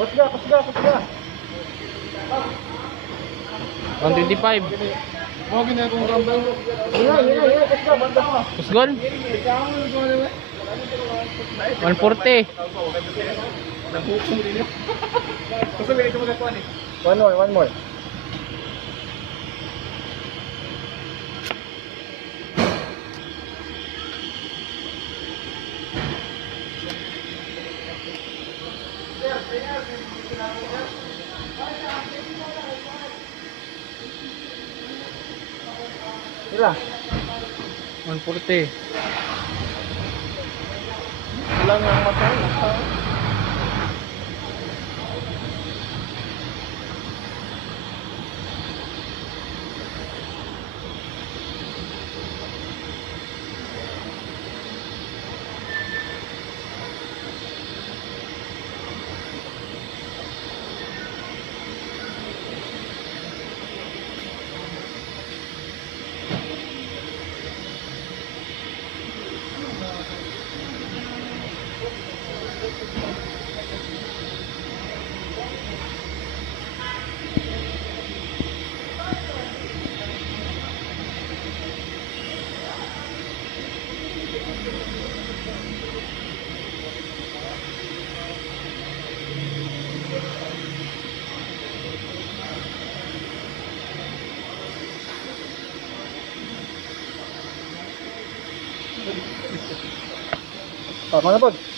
Pasga. 125. Mo gina kung gambang. Iya, pasga, banda mo. Pusgon. 140. Naghukom din yun. Gusto mo ito magkakuan eh. One more. Ila? 140. Ilang ang matay? Oh, mana pun?